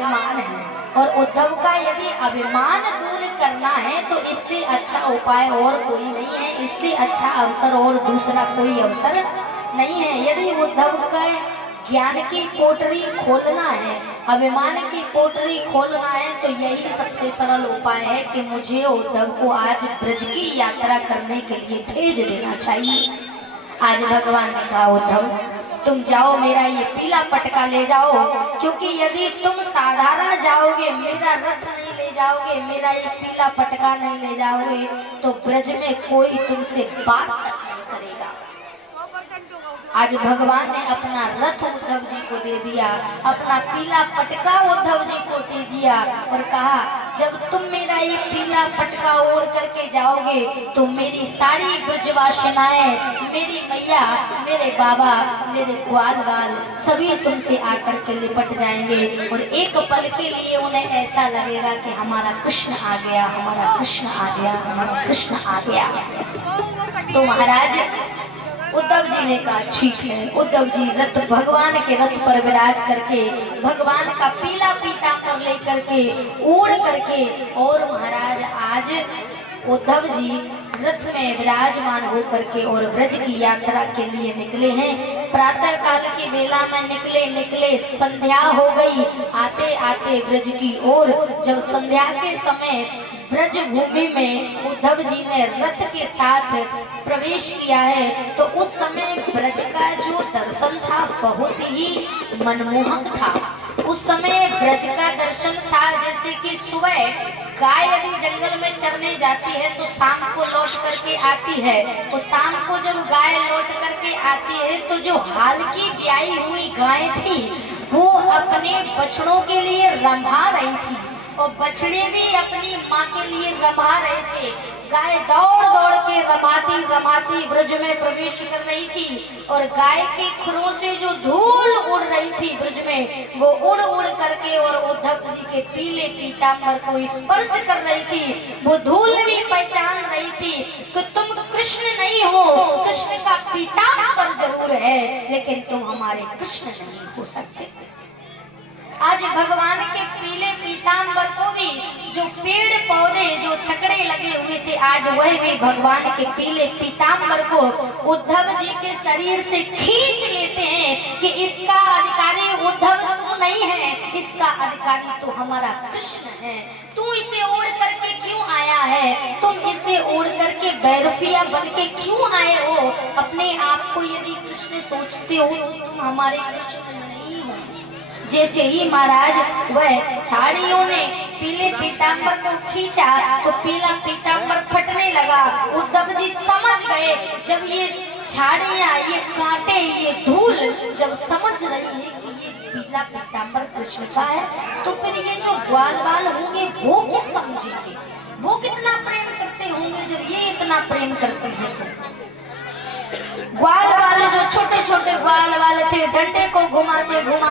अभिमान है और उद्धव का यदि अभिमान दूर करना है तो इससे अच्छा उपाय और कोई नहीं है, इससे अच्छा अवसर और दूसरा कोई अवसर नहीं है। यदि उद्धव का ज्ञान की पोटरी खोलना है, अभिमान की पोटरी खोलना है तो यही सबसे सरल उपाय है कि मुझे उद्धव को आज ब्रज की यात्रा करने के लिए भेज देना चाहिए। आज भगवान ने कहा उद्धव तुम जाओ, मेरा ये पीला पटका ले जाओ, क्योंकि यदि तुम साधारण जाओगे, मेरा रथ नहीं ले जाओगे, मेरा ये पीला पटका नहीं ले जाओगे तो ब्रज में कोई तुमसे बात नहीं करेगा। आज भगवान ने अपना रथ उद्धव जी को दे दिया, अपना पीला पटका उद्धव जी को दे दिया और कहा जब तुम मेरा ये पीला पटका ओढ़ करके जाओगे तो मेरी सारी ब्रजवासिनाएं, मेरी मैया, मेरे बाबा, मेरे ग्वाल वाल सभी तुमसे आकर के लिपट जाएंगे और एक पल के लिए उन्हें ऐसा लगेगा कि हमारा कृष्ण आ गया, हमारा कृष्ण आ गया, हमारा कृष्ण आ गया। तो महाराज उद्धव जी ने कहा ठीक है। उद्धव जी रथ, भगवान के रथ पर विराज करके, भगवान का पीला पीताम्बर लेकर के उड़ करके और महाराज आज उद्धव जी रथ में विराजमान होकर के और ब्रज की यात्रा के लिए निकले हैं। प्रातः काल की बेला में निकले संध्या हो गई, आते आते ब्रज की ओर जब संध्या के समय ब्रज भूमि में उद्धव जी ने रथ के साथ प्रवेश किया है तो उस समय ब्रज का जो दर्शन था बहुत ही मनमोहक था। उस समय ब्रज का दर्शन था जैसे कि सुबह गाय यदि जंगल में चरने जाती है तो शाम को लौट करके आती है, तो शाम को जब गाय लौट करके आती है तो जो हाल की ब्याई हुई गाय थी वो अपने बछड़ों के लिए रंभा रही थी और बछड़े भी अपनी माँ के लिए रंभा रहे थे। गाय दौड़ दौड़ के रमाती ब्रज में प्रवेश कर रही थी और गाय के खुरों से जो धूल उड़ रही थी ब्रज में वो उड़ उड़ करके और उद्धव जी के पीले पीताम्बर को स्पर्श कर रही थी। वो धूल भी पहचान रही थी कि तुम कृष्ण नहीं हो, कृष्ण का पीताम्बर जरूर है लेकिन तुम हमारे कृष्ण नहीं हो सकते। आज भगवान के पीले पीताम्बर को भी जो पेड़ पौधे जो छकड़े लगे हुए थे आज वह भी भगवान के पीले पीताम्बर को उद्धव जी के शरीर से खींच लेते हैं कि इसका अधिकारी उद्धव तू नहीं है, इसका अधिकारी तो हमारा कृष्ण है। तू इसे ओढ़ करके क्यों आया है, तुम इसे ओढ़ करके बैरफिया बन के क्यों आए हो? अपने आप को यदि कृष्ण सोचते हो तुम हमारे कृष्ण नहीं हो। जैसे ही महाराज वह झाड़ियों ने पीले पीताम्बर को खींचा तो पीला पीताम्बर फटने लगा। उद्धव जी समझ गए जब ये झाड़ियां, ये कांटे, ये धूल जब समझ रही है कि ये पीला पीताम्बर कृष्ण का है तो फिर ये जो ग्वाल बाल होंगे वो क्या समझेंगे, वो कितना प्रेम करते होंगे जब ये इतना प्रेम करते हैं। ग्वाल वाले जो छोटे छोटे ग्वाल वाले थे डंडे को घुमाते